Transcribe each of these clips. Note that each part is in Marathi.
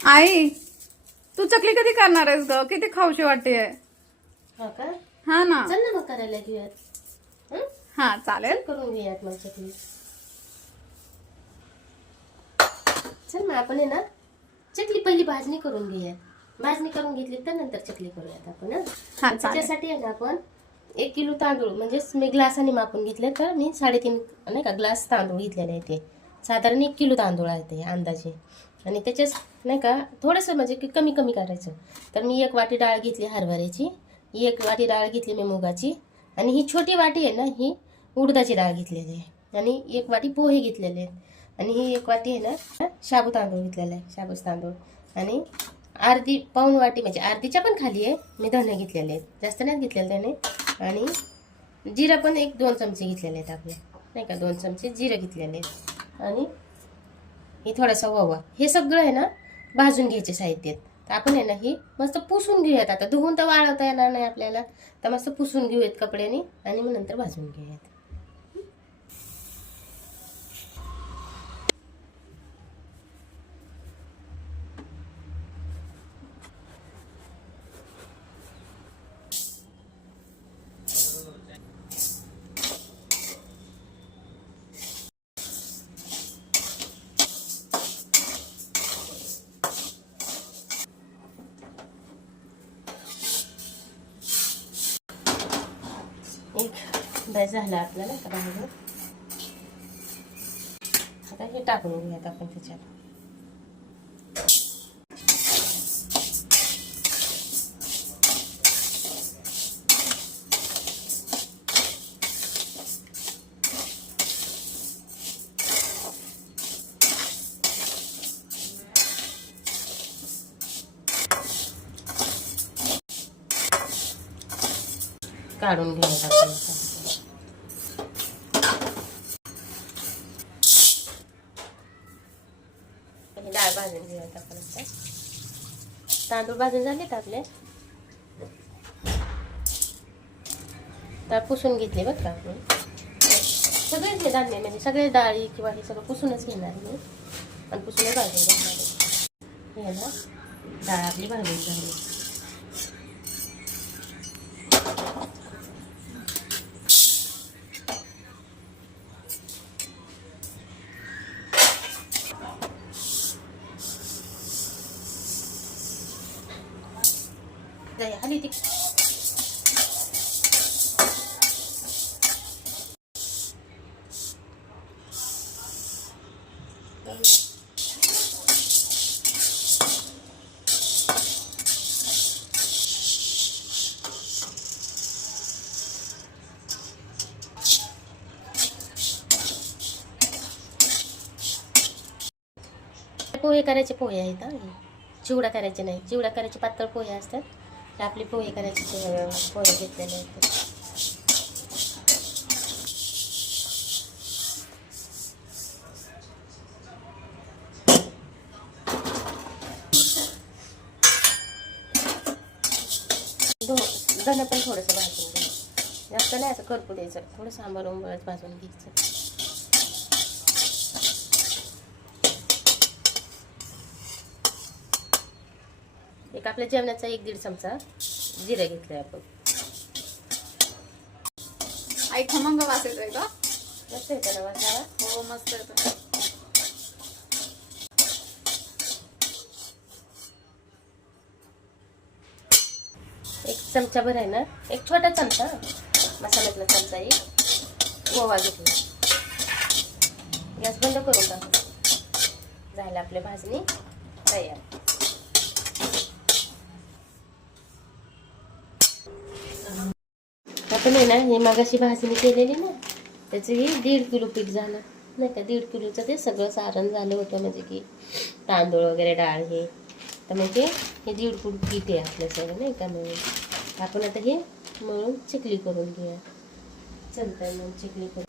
आई तू चकली कधी करणार आहेस ग? किती खाऊशी वाटते? हा का? हा ना. चल ना मग करायला घेऊयात. हं? हा चालेल. करून घेऊयात मग चकली. चल मग आपण आहे ना चकली पहिली भाजणी करून घेऊयात. भाजणी करून घेतली तर नंतर चकली करूयात आपण हं? हा चालेल. त्याच्यासाठी आहे ना आपण एक किलो तांदूळ म्हणजे मी ग्लासाने मापून घेतले तर मी साडेतीन नाही का ग्लास तांदूळ घेतलेले आहे ते. साधारण एक किलो तांदूळ आहे ते अंदाजे. आणि त्याच्याच नाही का? थोडंसं म्हणजे की कमी कमी करायचं. तर मी एक वाटी डाळ घेतली हरभऱ्याची एक वाटी डाळ घेतली मी मुगाची आणि ही छोटी वाटी आहे ना ही उडदाची डाळ घेतलेली आहे. आणि एक वाटी पोहे घेतलेले आहेत. आणि ही एक वाटी आहे ना शाबू तांदूळ घेतलेला आहे शाबूस तांदूळ. आणि अर्धी पाऊण वाटी म्हणजे अर्धीच्या पण खाली आहे मी धने घेतलेले आहेत. जास्त नाही घेतलेले त्याने आणि जिरं पण एक दोन चमचे घेतलेले आहेत आपले. नाही का? दोन चमचे जिरं घेतलेले आहेत. आणि हे थोडासा ओवा. हे सगळं आहे ना भाजून घ्यायचे साहित्यात. तर आपण आहे ना ही मस्त पुसून घेऊयात आता. धुवून तर वाळवता येणार नाही आपल्याला. तर मस्त पुसून घेऊयात कपड्याने आणि मग नंतर भाजून घेऊयात एक बस झालं आपल्याला आता भाजून आता हे टाकून घेऊयात आपण त्याच्यात. काढून घेऊयात आपण आता. हे डाळ भाजून तांदूळ भाजून झालेत आपले? तर पुसून घेतले बरं का आपण. सगळेच हे धान्य म्हणजे सगळे डाळी किंवा हे सगळं पुसूनच घेणार मी. आणि पुसूनच भाजून घेणार हे ना डाळ आपली भाजून झाली. जाऊया खाली ती पोहे करायचे पोहे आहेत चिवडा करायचे नाही. चिवडा करायचे पातळ पोहे असतात. तर आपले पोहे करायचे पोहे घेतलेले आहेत धो धनं पण थोडंसं भाजून घ्यायचं जास्त नाही असं करपू द्यायचं. थोडं सांबार उंबळच भाजून घ्यायचं. एक आपल्या जेवणाचा एक दीड चमचा जिरे घेतले आपण. आई खमंग वास येतोय का? मस्त येतं ना मसाला हो मस्त येतो एक चमचा भर आहे ना? एक छोटा चमचा. मसाल्यातला चमचा एक. गोवा घेतला. गॅस बंद करून टाकू. झालं आपली भाजणी. तयार. आपण आहे ना हे मागाशी भाजणी केलेली ना त्याचं हे दीड किलो पीठ झालं. नाही का दीड किलोचं ते सगळं सारण झालं होतं म्हणजे की तांदूळ वगैरे डाळ हे. तर म्हणजे हे दीड किलो पीठ आहे आपलं सगळं नाही का म्हणून. आपण आता हे मळून चिकली करून घेऊया. चलतंय मग चिकली करून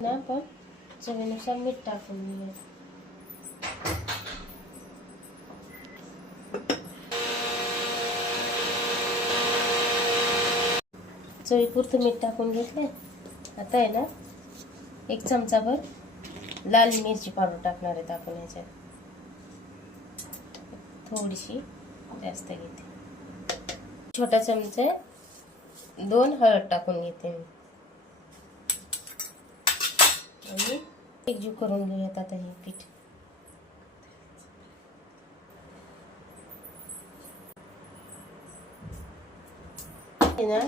ना आपण चवीनुसार मीठ टाकून घेऊया चवीपुरतं मीठ टाकून घेतले आता आहे ना एक चमचाभर लाल मिरची पावडर टाकणार आहेत आपण ह्याच्यात. थोडीशी जास्त घेते. छोटा चमचा दोन हळद टाकून घेते मी. आणि एकजीव करून घेऊयात आता हे पीठ. हे ना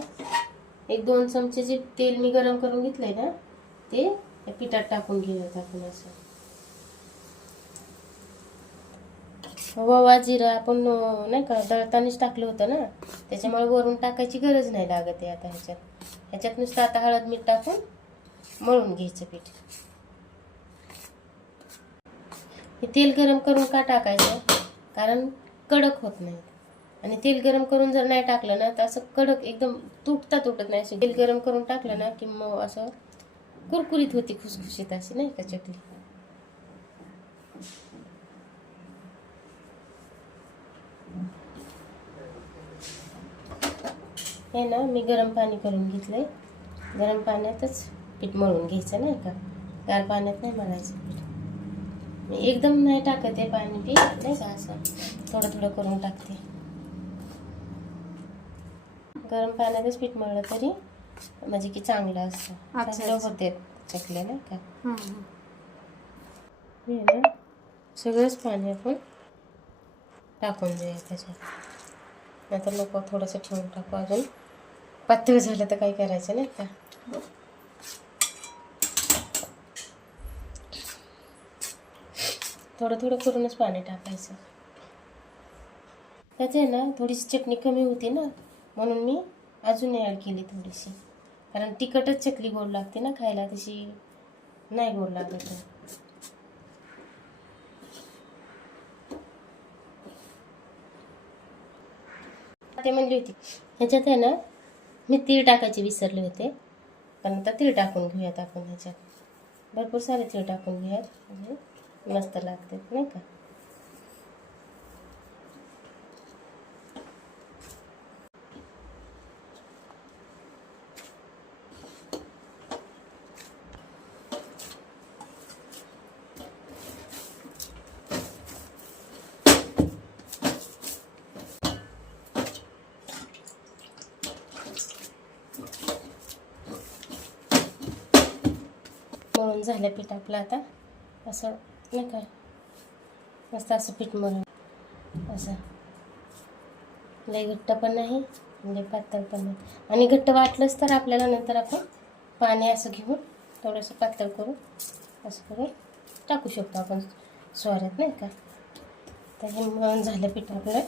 एक दोन चमचे जे तेल मी गरम करून घेतलंय ना ते या पिठात टाकून घेऊयात आपण असं. ओवा जिरा आपण नाही का दळतानाच टाकलं होतं ना त्याच्यामुळे वरून टाकायची गरज नाही लागत आहे आता ह्याच्यात. ह्याच्यात नुसतं आता हळद मीठ टाकून मळून घ्यायचं पीठ. हे तेल गरम करून का टाकायचं? कारण कडक होत नाही. आणि तेल गरम करून जर नाही टाकलं ना तर असं कडक एकदम तुटता तुटत नाही. असं तेल गरम करून टाकलं ना की मग असं कुरकुरीत होती खुसखुशीत अशी नाही का चकली हे ना मी गरम पाणी करून घेतलंय. गरम पाण्यातच पीठ मळून घ्यायचं नाही का? गार पाण्यात नाही मळायचं. पीठ एकदम नाही टाकत आहे पाणी पीठ नाही का असं? थोडं थोडं करून टाकते. गरम पाण्यातच पीठ मळलं तरी म्हणजे की चांगलं असतं. चांगलं. होते चकल्या नाही का? हं, हं. हे ना सगळंच पाणी आपण टाकून देऊया त्याच्यात. नाहीतर नको थोडंसं ठेवून टाकू अजून. पातळ झालं तर काही करायचं नाही का? थोडं थोडं करूनच पाणी टाकायचं. त्याचं आहे ना थोडीशी चटणी कमी होती ना म्हणून मी अजून ॲड केली थोडीशी. कारण तिखटच चकली गोड लागते ना खायला तशी नाही गोड लागत. ते म्हणली होती ह्याच्यात आहे ना मी तीळ टाकायचे विसरले होते. पण आता तीळ टाकून घेऊयात आपण ह्याच्यात. भरपूर सारे तीळ टाकून घेऊयात. म्हणजे मस्त लागते नाही का? मळून झालं पीठ आपलं आता. असं नाही का मस्त असं पीठ मळून. असं. लई घट्ट पण नाही म्हणजे पातळ पण नाही. आणि घट्ट वाटलंच तर आपल्याला नंतर आपण पाणी असं घेऊन थोडंसं पातळ करून असं करून टाकू शकतो आपण. स्वाऱ्यात नाही का? तर हे मळून झालं पीठ आपलं ना,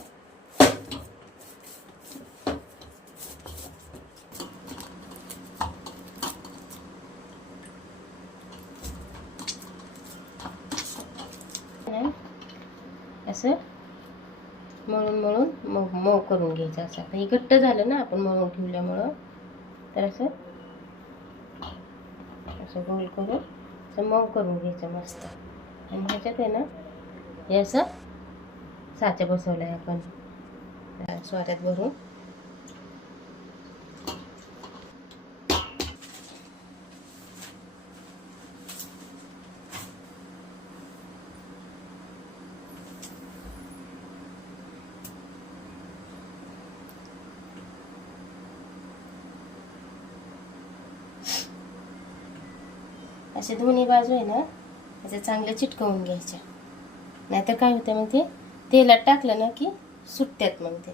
असं मळून मळून मऊ मऊ करून घ्यायचं असं. आता हे घट्ट झालं ना आपण मळून ठेवल्यामुळं. तर असं असं गोल करून असं मऊ करून घ्यायचं मस्त. आणि ह्याच्यात आहे ना हे असं साच्या बसवलं आहे आपण. त्या स्वाऱ्यात भरून. असे दोन्ही बाजू आहे ना असं चांगलं चिटकवून घ्यायच्या. नाहीतर काय होतं मग ते तेलात टाकलं ना की सुटत्यात मग ते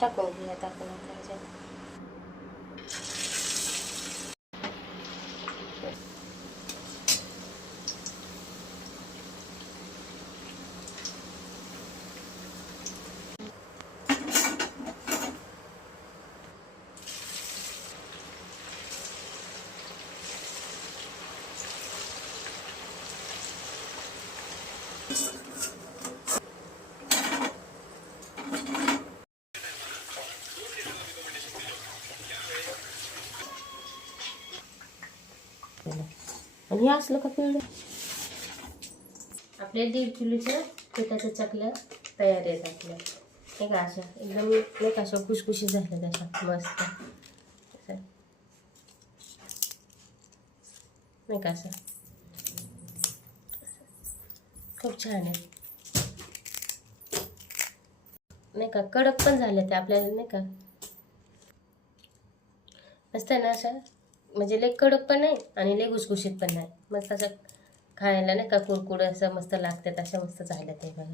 टाकून घेऊया टाकून आता ह्याच्यात. आणि हे असलं का पिवळं? आपल्या दीड किलोच्या पिठाच्या चकल्या तयार आहेत आपल्या. हे का अशा एकदम नाही का अशा खुशखुशी झाल्या तशा मस्त. नाही का असं? खूप छान आहे. नाही का कडक पण झाले ते आपल्याला नाही का? मस्त आहे ना अशा? म्हणजे लय कडक पण नाही आणि लय घुसघुशीत पण नाही. मस्त असं खायला नाही का कुरकुड असं मस्त लागतात अशा मस्त झाल्या ते बघा.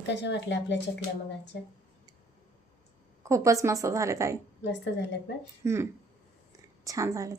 कशा वाटल्या आपल्या चकल्या मग आजच्या? खूपच मस्त झाले ताई मस्त झाल्यात ना. छान झाले